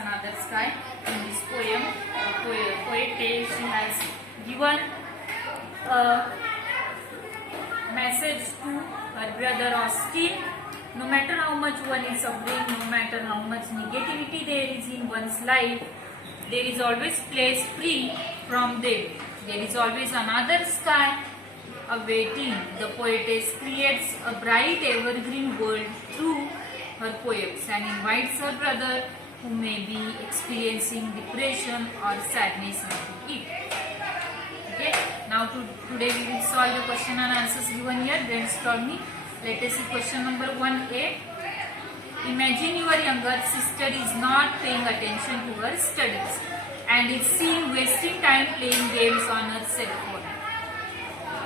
another sky. In this poem, poet tells she has given a message to her brother Austin. No matter how much one is suffering, no matter how much negativity there is in one's life, there is always place free from them. There is always another sky awaiting. The poetess creates a bright evergreen world through her poems and invites her brother who may be experiencing depression or sadness into it. Okay, now today we will solve the question and answers given here. Brainstorming. Let us see question number 1A. Imagine your younger sister is not paying attention to her studies and is seen wasting time playing games on her cell phone.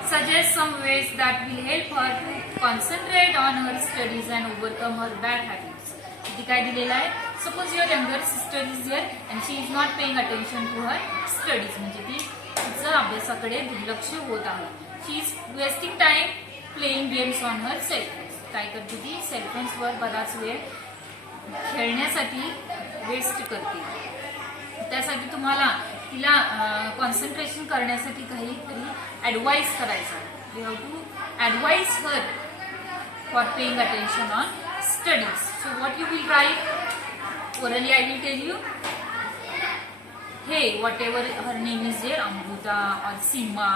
Suggest some ways that will help her to concentrate on her studies and overcome her bad habits. इथे काय दिलेलं आहे? Suppose your younger sister is there and she is not paying attention to her studies. म्हणजे ती तिचं अभ्यासाकडे दुर्लक्ष होत आहे. She is wasting time playing games on her cell phone. काय करते ती? सेल फोन्सवर बराच वेळ खेळण्यासाठी वेस्ट करते. त्यासाठी तुम्हाला तिला कॉन्सन्ट्रेशन करण्यासाठी काहीतरी ॲडवाइस करायचं. You have to advise her for paying attention on studies. So what you will write orally I will tell you, hey, whatever her name is there, Amruta or Seema,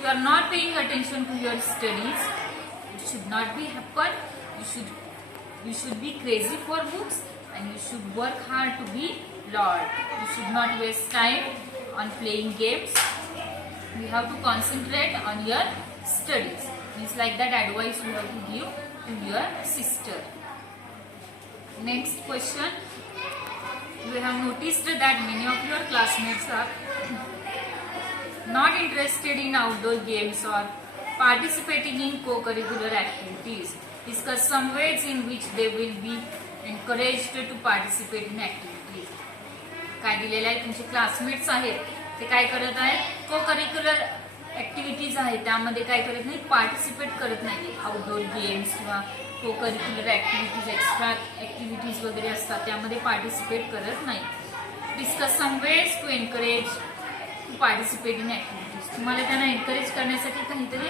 you are not paying attention to your studies. It should not be happen. You should be crazy for books and you should work hard to be Lord. You should not waste time on playing games. You have to concentrate on your studies. It's like that advice you have to give to your sister. Next question. You have noticed that many of your classmates are not interested in outdoor games or participating in co-curricular activities. Discuss some ways in which they will be encouraged to participate in activities. काय दिलेलं आहे? तुमचे classmates आहेत ते काय करत आहेत? को करिक्युलर ऍक्टिव्हिटीज आहेत त्यामध्ये काय करत नाही? पार्टिसिपेट करत नाही. आउटडोर गेम्स किंवा को करिक्युलर ऍक्टिव्हिटीज, एक्स्ट्रा ऍक्टिव्हिटीज वगैरे असतात त्यामध्ये पार्टिसिपेट करत नाही. Discuss some ways to encourage to participate in activities. तुम्हाला त्यांना एनकरेज करण्यासाठी काहीतरी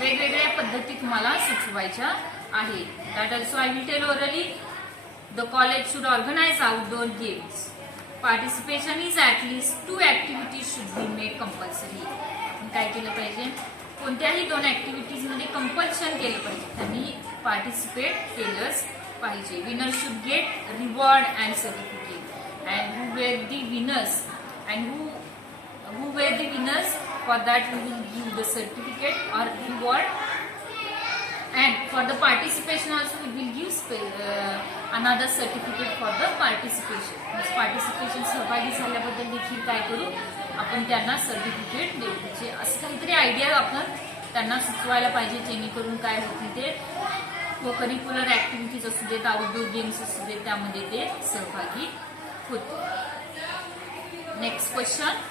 वेगवेगळ्या पद्धती तुम्हाला सुचवायच्या आहेत. That also I will tell orally. The college should organise outdoor games. Participation is at least 2 activities should be made compulsory. काय केलं पाहिजे? कोणत्याही 2 ऍक्टिव्हिटीजमध्ये कंपल्शन केलं पाहिजे. त्यांनी पार्टिसिपेट केलंच पाहिजे. Winner should get reward and certificate and who where the winners and who were the winners, for that we will give the certificate or reward, and for the participation also we will give another certificate for the participation. Participation सहभागी झाल्याबद्दल देखील काय करू आपण त्यांना certificate देऊ. म्हणजे असं काहीतरी आयडिया आपण त्यांना सुचवायला पाहिजे जेणेकरून काय होती ते को करिक्युलर ऍक्टिव्हिटीज असू देत, आउटडोर गेम्स असू देत त्यामध्ये ते सहभागी होते. Next question.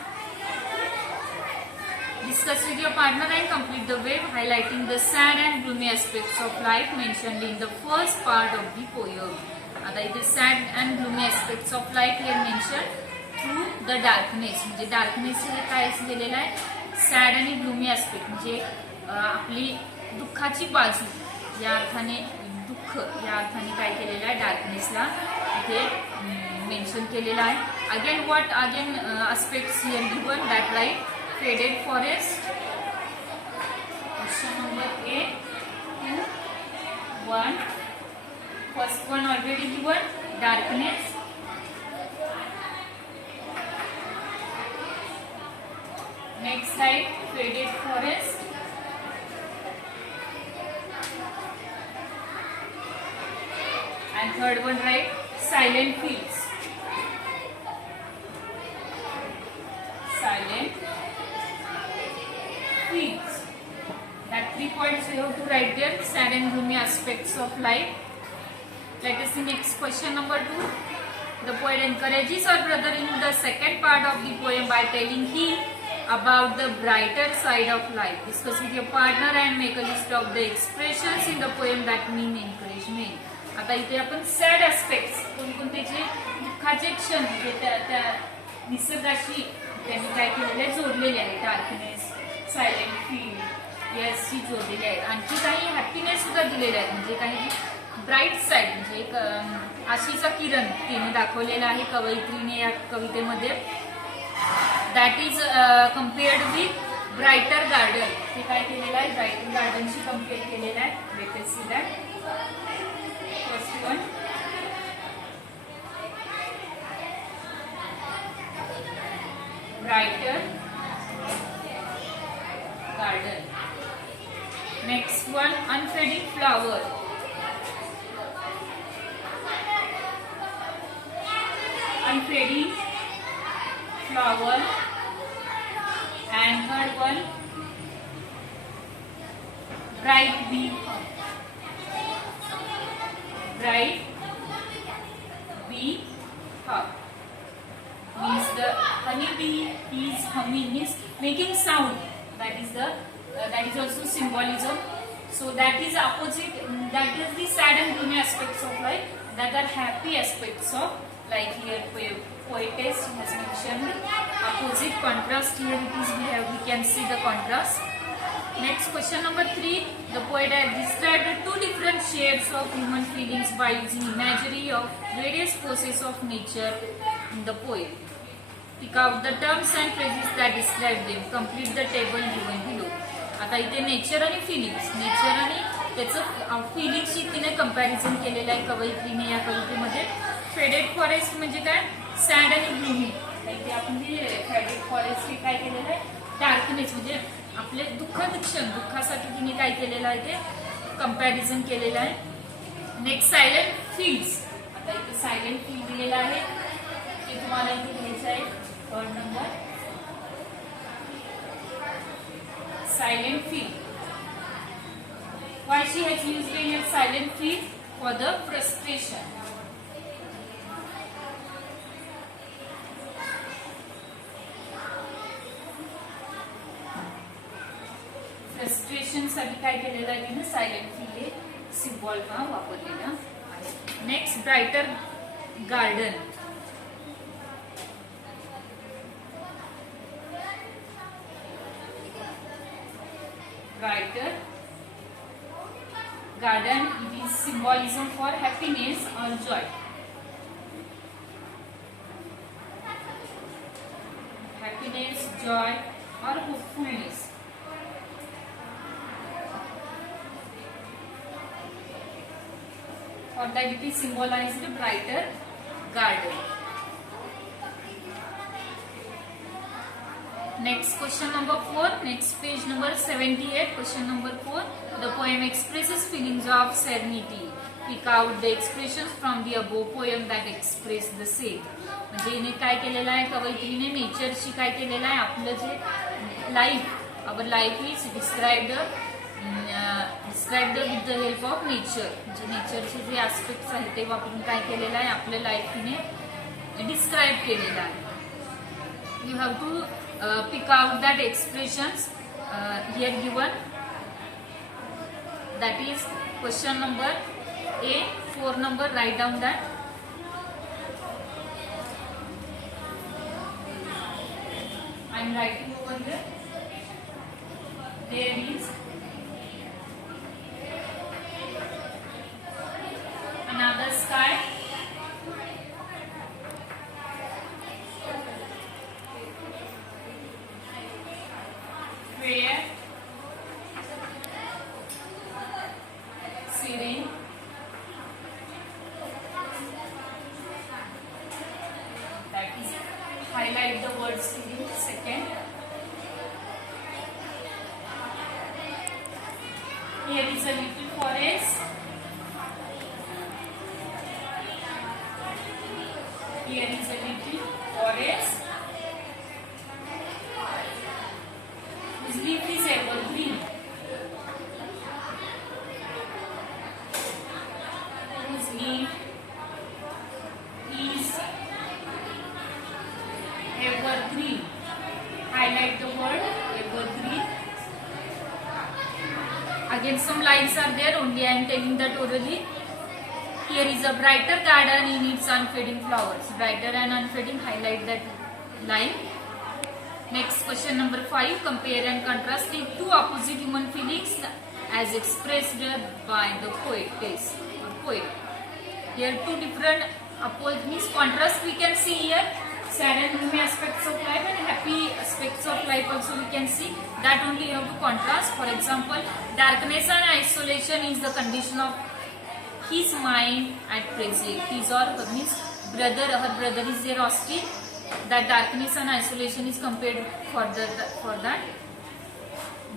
Discuss with your partner and complete the wave highlighting the sad and gloomy aspects of life mentioned in the first part of the poem. आता इथे sad and gloomy aspects of life here mentioned through the darkness. म्हणजे darkness हे काय दिलेलं आहे? Sad आणि gloomy aspect म्हणजे आपली दुःखाची बाजू या अर्थाने, दुःख या अर्थाने काय केलेलं आहे? डार्कनेसला इथे मेन्शन केलेलं आहे. Again what again aspects here given that right. Faded forest. Question number A, 2, 1. First one already given. Darkness. Next slide. Faded forest. And third one right. Silent fields. Silent. That 3 points you have to write there. Sad and gloomy aspects of life. Let us see next question number 2. The poet encourages her brother in the second part of the poem by telling him about the brighter side of life. Discuss with your partner and make a list of the expressions in the poem that mean encouragement. आता इथे आपण sad aspects कोणकोणते जे दुःखाचे क्षण म्हणजे त्या निसर्गाशी त्यांनी काय केलेले आहे, जोडलेले आहे. डार्कनेस, सायलेंट फील याशी जोडलेले आहेत. आणखी काही हॅपीनेस सुद्धा दिलेले आहेत, म्हणजे काही ब्राईट साईड म्हणजे एक आशेचा किरण तिने दाखवलेला आहे कवयित्रीने या कवितेमध्ये. That is compared with brighter garden. हे काय केलेलं आहे, ब्राईटर गार्डनशी कम्पेअर केलेलं आहे. Let us see that. First one, brighter garden. Next one, unfading flower. Unfading flower. And third one, bright bee. Bright bee hum. Means the honeybee is humming, means making sound. That is also symbolism. So that is opposite. That is the sad and gloomy aspects of life. That are happy aspects of life. Here poetess has mentioned opposite contrast. Here it is we can see the contrast. Next question number 3. The poet has described two different shades of human feelings by using imagery of various forces of nature in the poem. Pick out the terms and phrases that describe them. Complete the table given below. आता इथे nature आणि fillings, nature आणि त्याचं फिलिंग्सची तिने comparison केलेलं आहे कवयित्रीने या कवितेमध्ये. फेडेड फॉरेस्ट म्हणजे काय, सॅड आणि ग्लूमी. इथे आपण जे फेडेड फॉरेस्ट हे काय केलेलं आहे, डार्कनेस म्हणजे आपले दुःखद क्षण, दुःखासाठी तिने काय केलेलं आहे ते कंपॅरिझन केलेलं आहे. Next, silent fields. आता इथे सायलेंट फील्ड दिलेला आहे, ते तुम्हाला इथे घ्यायचं आहे. Third number, silent field. Why she has used the here silent field? For the frustration. Frustration साठी काय केलेलं आहे तिने सायलेंट फील्ड हे सिम्बॉल का वापरलेला आहे. Next, brighter garden. Brighter garden, it is symbolism for happiness or joy. Happiness, joy or hopefulness. For that it is symbolized brighter garden. Next, question number 4. Next, page number 78. Question number 4. The poem expresses feelings of serenity. Pick out the expressions from the above poem that express the same. म्हणजे हिने काय केलेलं आहे, कवयित्रीने नेचरशी काय केलेलं आहे, आपलं जे life, our life is described with the help of nature. म्हणजे नेचरचे जे ऍस्पेक्ट्स आहेत ते वापरून काय केलेलं आहे, आपलं लाईफ हिने डिस्क्राइब केलेलं आहे. You have to pick out that expressions here given. That is question number A. 4 number, write down that. I am writing over here. There is another sky. Where serene that is highlight the word serene. Second, here is a little forest. Here is a little forest. Whose leaf is evergreen. Whose leaf is evergreen. Highlight the word evergreen. Again, some lines are there. Only I am telling that orally. Here is a brighter garden in its unfading flowers. Brighter and unfading, highlight that line. Next, question number 5. Compare and contrast the two opposite human feelings as expressed by the poetess or poet. Here two different means contrast we can see here. Sad and gloomy aspects of life and happy aspects of life also we can see. That only you have to contrast. For example, darkness and isolation is the condition of his mind at present. His or her means her brother is there Austin. That darkness and isolation is compared for that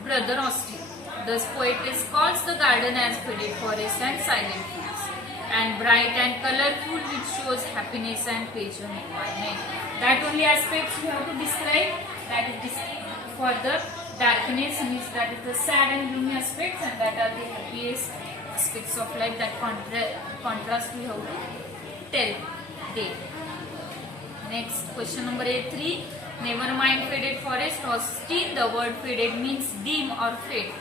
brother Austin. Thus poetess calls the garden as faded forest and silent fields, and bright and colorful, which shows happiness and pleasure environment. That only aspects we have to describe. That is for the darkness means that is the sad and gloomy aspects, and that are the happiest aspects of life. That contrast we have to tell there. Next, question number 3. Never mind faded forest. Austin, the word faded means dim or fade.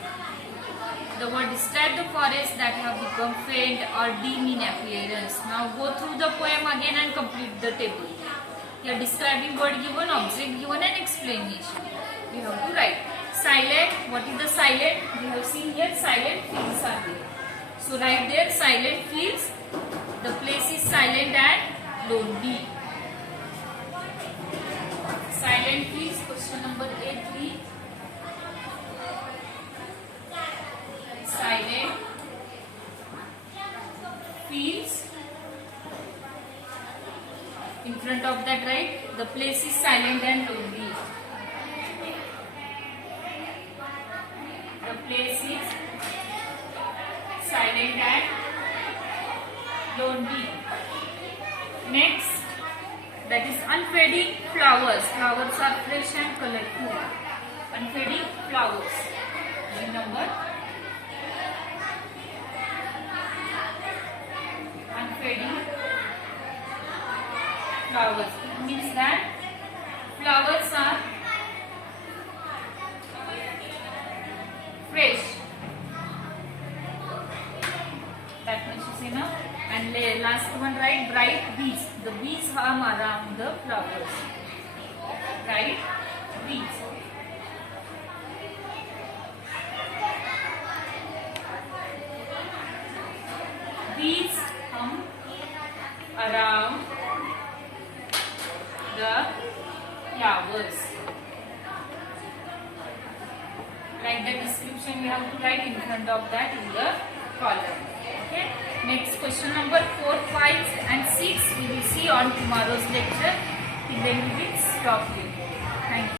The word describe the forests that have become faint or dim in appearance. Now go through the poem again and complete the table. Here describing word given, object given and explanation. We have to write. Silent, what is the silent? We have seen here silent fields are there. So write there silent fields. The place is silent and lonely. Silent fields, question number 3. Silent fields. In front of that, right? The place is silent and lonely. The place is silent and lonely. Next, that is unfading flowers. Flowers are fresh and colorful. Unfading flowers. Remember. Unfading flowers. It means that flowers are fresh. That much is enough. And last one, right? Bright bees. The bees hum around the flowers. Bright bees. Bees hum around the flowers. Like the description we have to write in front of that in the column. Okay. Next, question number 4, 5 and 6 we will see on tomorrow's lecture. Then we will stop here.